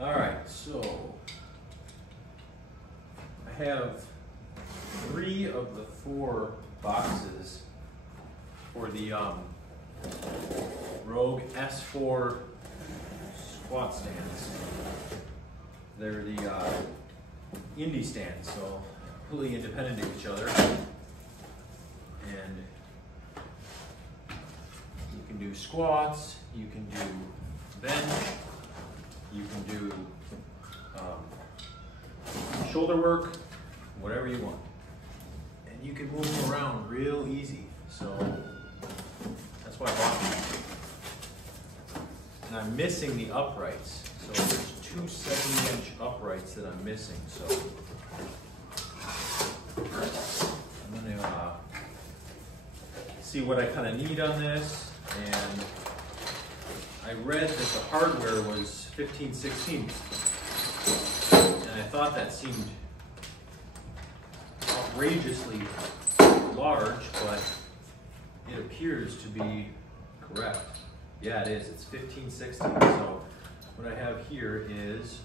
All right, so I have 3 of the 4 boxes for the Rogue S-4 squat stands. They're the indie stands, so completely independent of each other. And you can do squats, you can do bench, you can do shoulder work, whatever you want. And you can move them around real easy. So that's why I bought them. And I'm missing the uprights. So there's 2 70-inch uprights that I'm missing. So I'm going to see what I kind of need on this. And I read that the hardware was 15/16. And I thought that seemed outrageously large, but it appears to be correct. Yeah, it is. It's 15/16. So what I have here is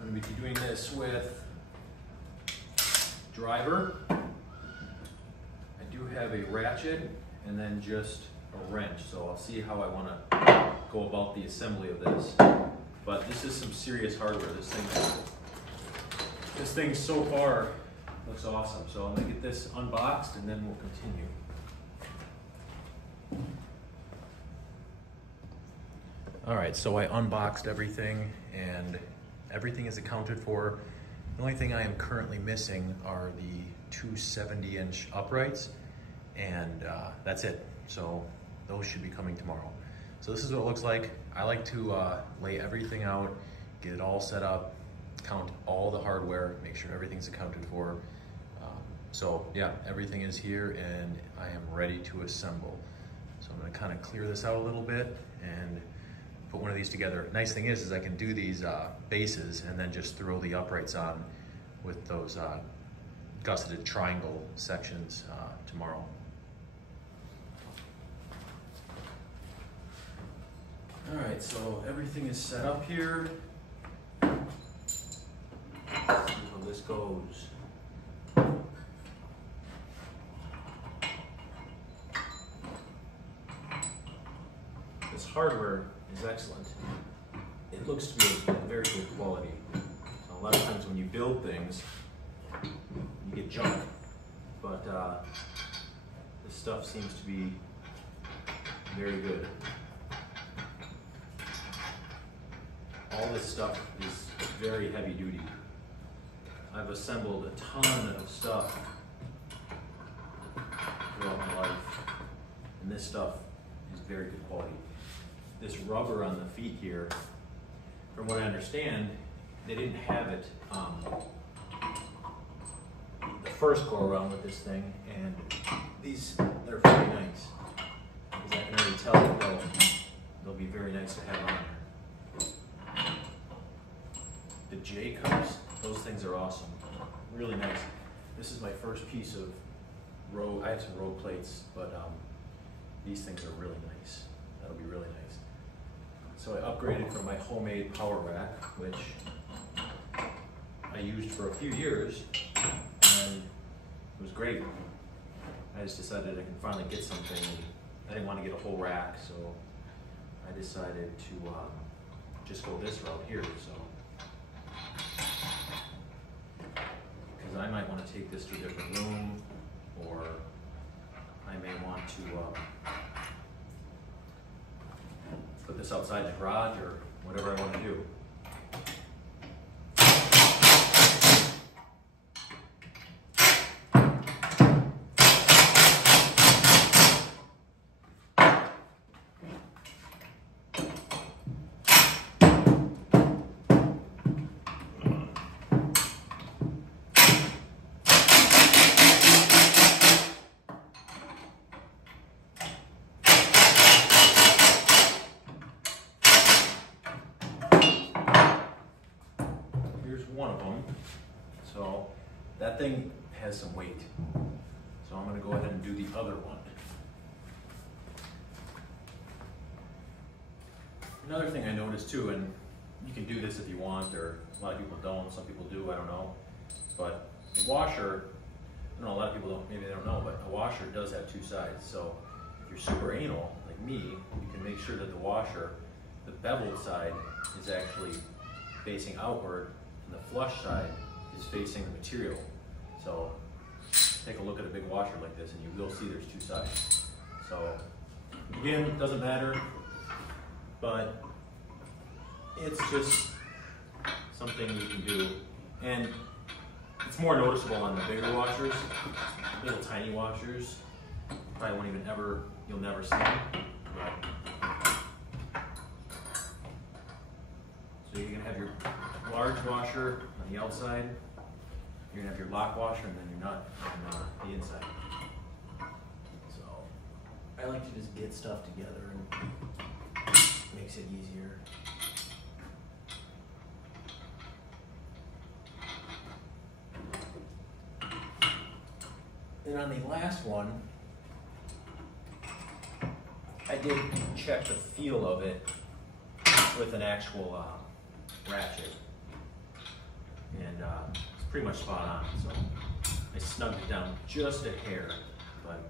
I'm going to be doing this with driver. I do have a ratchet and then just a wrench. So I'll see how I want to go about the assembly of this. But this is some serious hardware. This thing so far looks awesome. So I'm going to get this unboxed and then we'll continue. All right, so I unboxed everything and everything is accounted for. The only thing I am currently missing are the 2 70-inch uprights, and that's it. So those should be coming tomorrow. So this is what it looks like. I like to lay everything out, get it all set up, count all the hardware, make sure everything's accounted for. So yeah, everything is here and I am ready to assemble. So I'm gonna kind of clear this out a little bit and put one of these together. Nice thing is I can do these bases and then just throw the uprights on with those gusseted triangle sections tomorrow. All right, so everything is set up here. Let's see how this goes. This hardware is excellent. It looks to be of very good quality. So a lot of times when you build things, you get junk, but this stuff seems to be very good. All this stuff is very heavy duty. I've assembled a ton of stuff throughout my life, and this stuff is very good quality. This rubber on the feet here, from what I understand, they didn't have it the first go around with this thing, and they're very nice. Because I can already tell that they'll be very nice to have on there. The J cups, those things are awesome. Really nice. This is my first piece of row. I have some row plates, but these things are really nice. That'll be really nice. So I upgraded from my homemade power rack, which I used for a few years, and it was great. I just decided I can finally get something. I didn't want to get a whole rack, so I decided to just go this route here. So, because I might want to take this to a different room, or I may want to put this outside the garage, or whatever I want to do. One of them. So that thing has some weight. So I'm going to go ahead and do the other one. Another thing I noticed too, and you can do this if you want, or a lot of people don't, some people do, I don't know. But the washer, I don't know, a lot of people don't, maybe they don't know, but a washer does have two sides. So if you're super anal, like me, you can make sure that the washer, the beveled side is actually facing outward, and the flush side is facing the material. So take a look at a big washer like this and you will see there's two sides. So again, it doesn't matter, but it's just something you can do. And it's more noticeable on the bigger washers. Little tiny washers, probably won't even ever, you'll never see them. So you're gonna have your large washer on the outside, you're gonna have your lock washer, and then your nut on the inside. So I like to just get stuff together and it makes it easier. And on the last one, I did check the feel of it with an actual ratchet, and it's pretty much spot on. So I snugged it down just a hair, but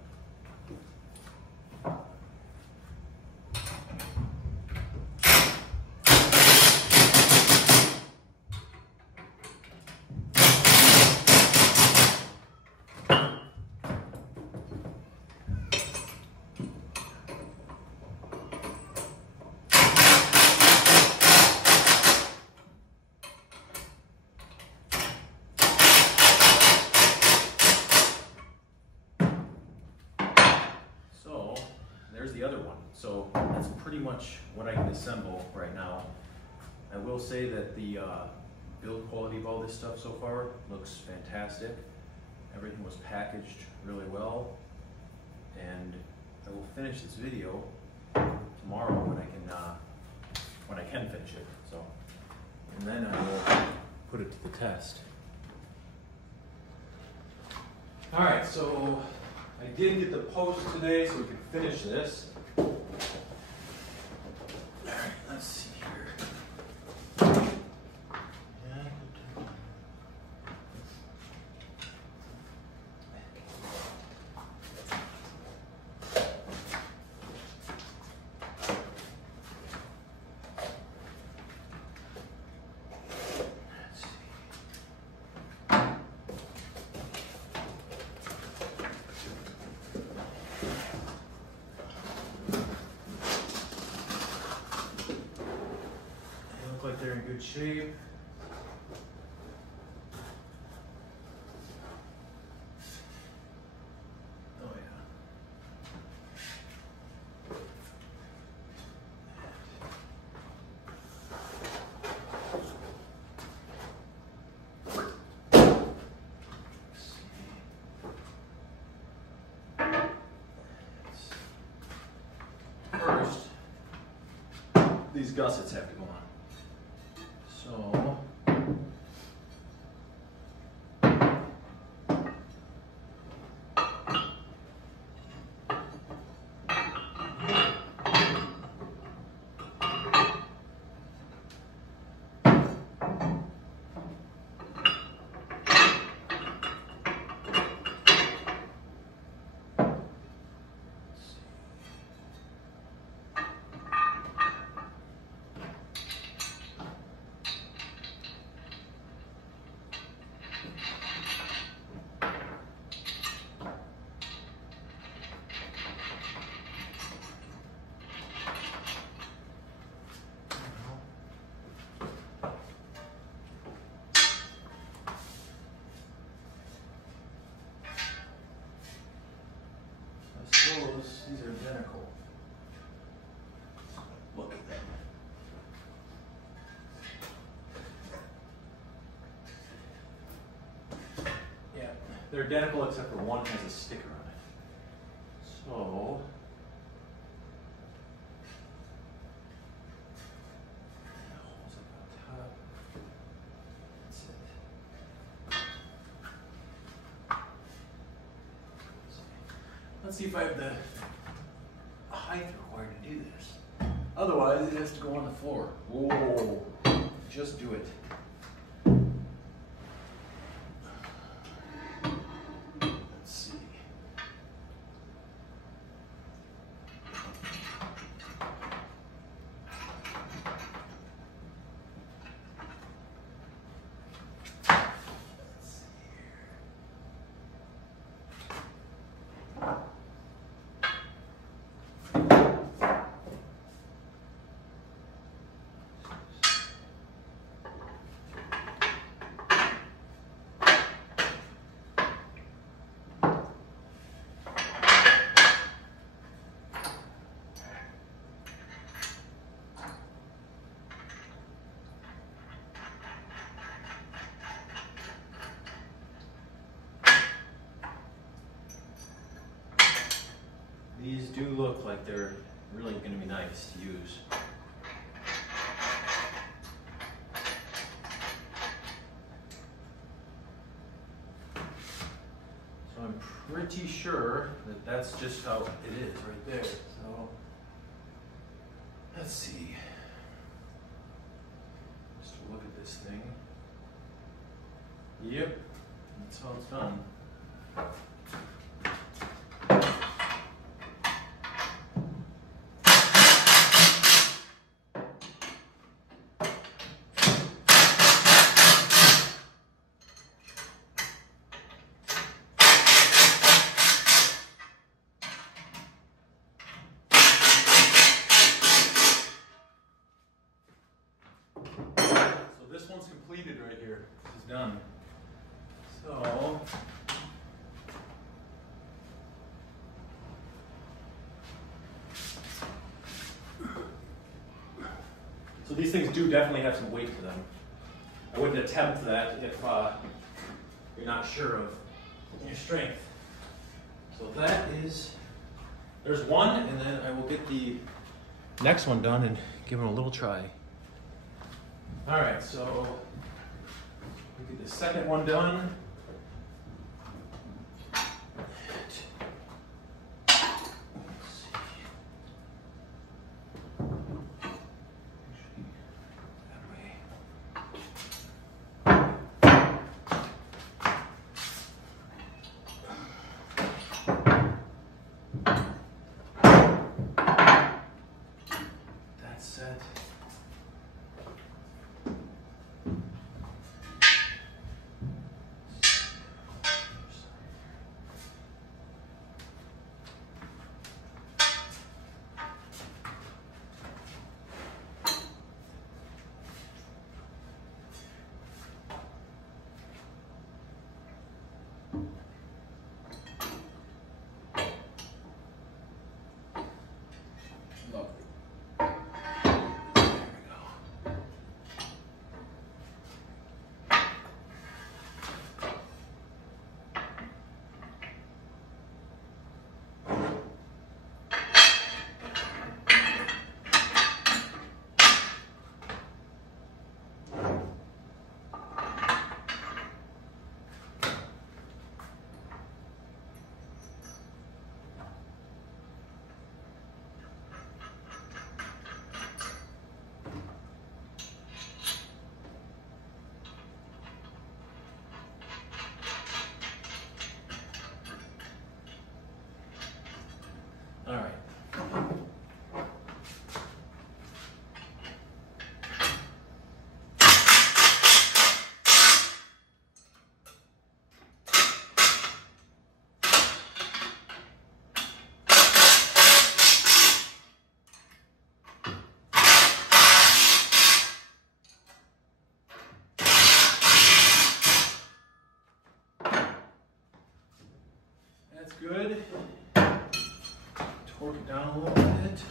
there's the other one. So that's pretty much what I can assemble right now. I will say that the build quality of all this stuff so far looks fantastic. Everything was packaged really well, and I will finish this video tomorrow when I can finish it. So, and then I will put it to the test. All right, so I did get the post today, so we can finish this. All right, let's see here. Like they're in good shape. Oh yeah. First, these gussets have to go on. So, these are identical. Look at them. Yeah, they're identical except for one has a sticker on it. So, holes up on top. That's it. Let's see if I have the height required to do this. Otherwise, it has to go on the floor. Whoa, just do it. Let's see. These do look like they're really going to be nice to use. So I'm pretty sure that that's just how it is right there. So let's see. Just look at this thing. Yep, that's how it's done. This one's completed right here. This is done. So these things do definitely have some weight to them. I wouldn't attempt that if you're not sure of your strength. So that is, there's one, and then I will get the next one done and give them a little try. All right, so we get the second one done. That's set. All right. That's good. Torque it down a little bit.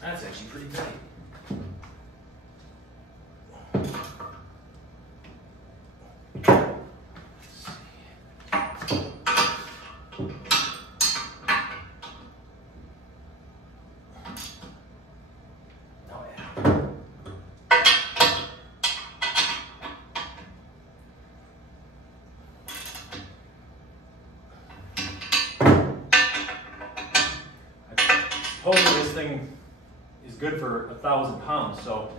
That's actually pretty tight. supposedly this thing is good for 1,000 pounds, so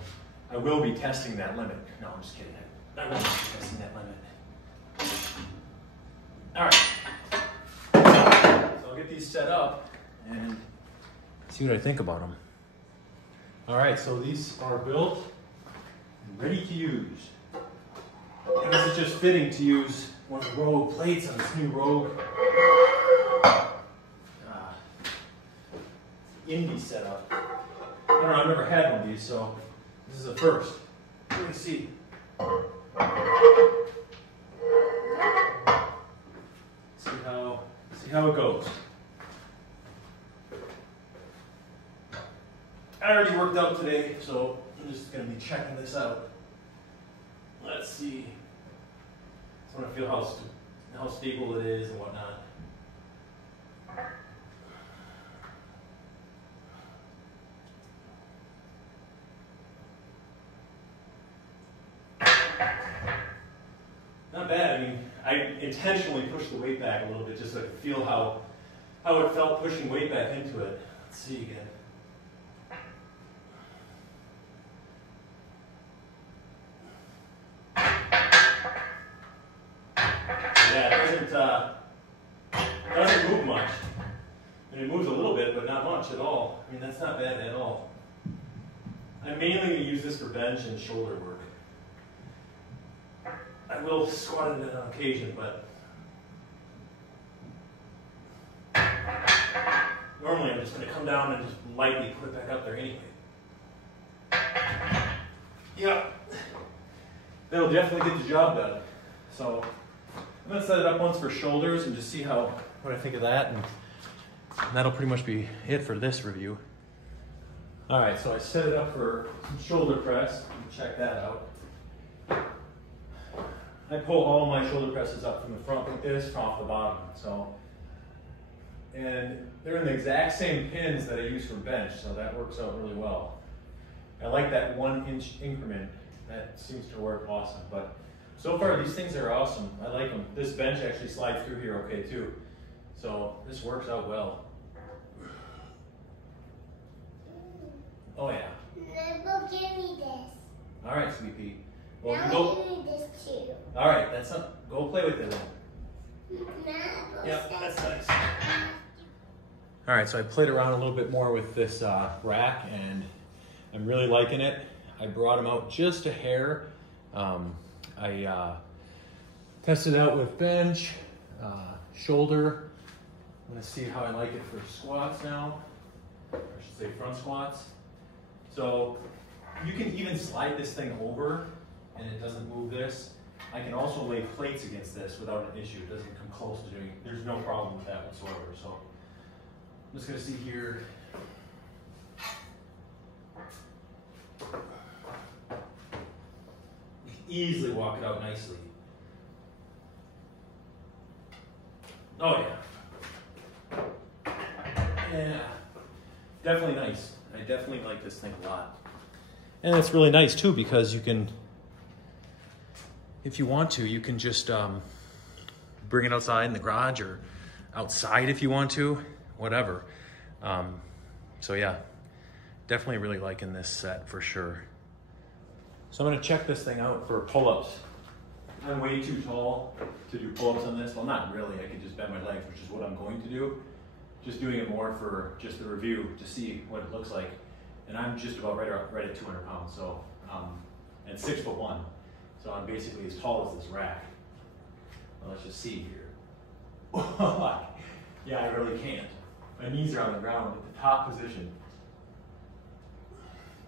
I will be testing that limit. No, I'm just kidding. I won't be testing that limit. All right. So I'll get these set up and see what I think about them. All right, so these are built and ready to use. And this is just fitting to use one of the Rogue plates on this new Rogue Indy setup. I don't know, I've never had one of these, so this is a first. Let me see. See how it goes. I already worked out today, so I'm just going to be checking this out. Let's see. Just want to feel how stable it is and whatnot. Not bad. I mean, I intentionally pushed the weight back a little bit just so I could feel how it felt pushing weight back into it. Let's see again. Yeah, it doesn't move much. I mean, it moves a little bit, but not much at all. I mean, that's not bad at all. I'm mainly going to use this for bench and shoulder work. I will squat it on occasion, but normally I'm just going to come down and just lightly put it back up there anyway. Yeah, that'll definitely get the job done. So I'm going to set it up once for shoulders and just see what I think of that, and that'll pretty much be it for this review. All right, so I set it up for some shoulder press. Check that out. I pull all my shoulder presses up from the front like this, from off the bottom. And they're in the exact same pins that I use for bench, so that works out really well. I like that 1 inch increment. That seems to work awesome. But so far, these things are awesome. I like them. This bench actually slides through here okay too. So this works out well. Oh yeah. Never give me this. All right, sweet pea. Well, now go. give me this too. All right, that's not. Go play with it then. Yep, that's nice. All right, so I played around a little bit more with this rack, and I'm really liking it. I brought them out just a hair. I tested it out with bench, shoulder. I'm gonna see how I like it for squats now. Or I should say front squats. So you can even slide this thing over and it doesn't move this. I can also lay plates against this without an issue. It doesn't come close to doing, there's no problem with that whatsoever. So I'm just gonna see here. You can easily walk it out nicely. Oh yeah. Yeah, definitely nice. I definitely like this thing a lot. And it's really nice too because you can, if you want to, you can just bring it outside in the garage or outside if you want to, whatever. So yeah, definitely really liking this set for sure. So I'm gonna check this thing out for pull-ups. I'm way too tall to do pull-ups on this. Well, not really, I could just bend my legs, which is what I'm going to do. Just doing it more for just the review to see what it looks like. And I'm just about right at 200 pounds, so, and 6'1". So I'm basically as tall as this rack. Well, let's just see here. Yeah, I really can't. My knees are on the ground at the top position.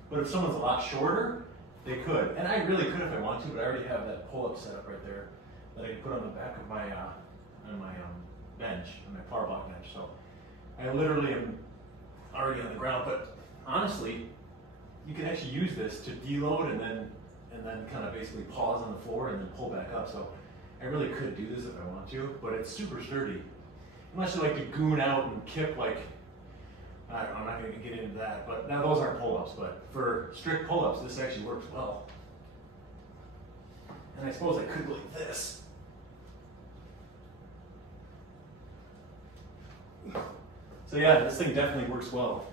But if someone's a lot shorter, they could. And I really could if I want to, but I already have that pull-up set up right there that I can put on the back of my, bench, on my power block bench. So I literally am already on the ground, but honestly, you can actually use this to deload and then kind of basically pause on the floor and then pull back up. So I really could do this if I want to, but it's super sturdy. Unless you like to goon out and kip like, I don't know, I'm not going to get into that, but now those aren't pull-ups, but for strict pull-ups, this actually works well. And I suppose I could go like this. So yeah, this thing definitely works well.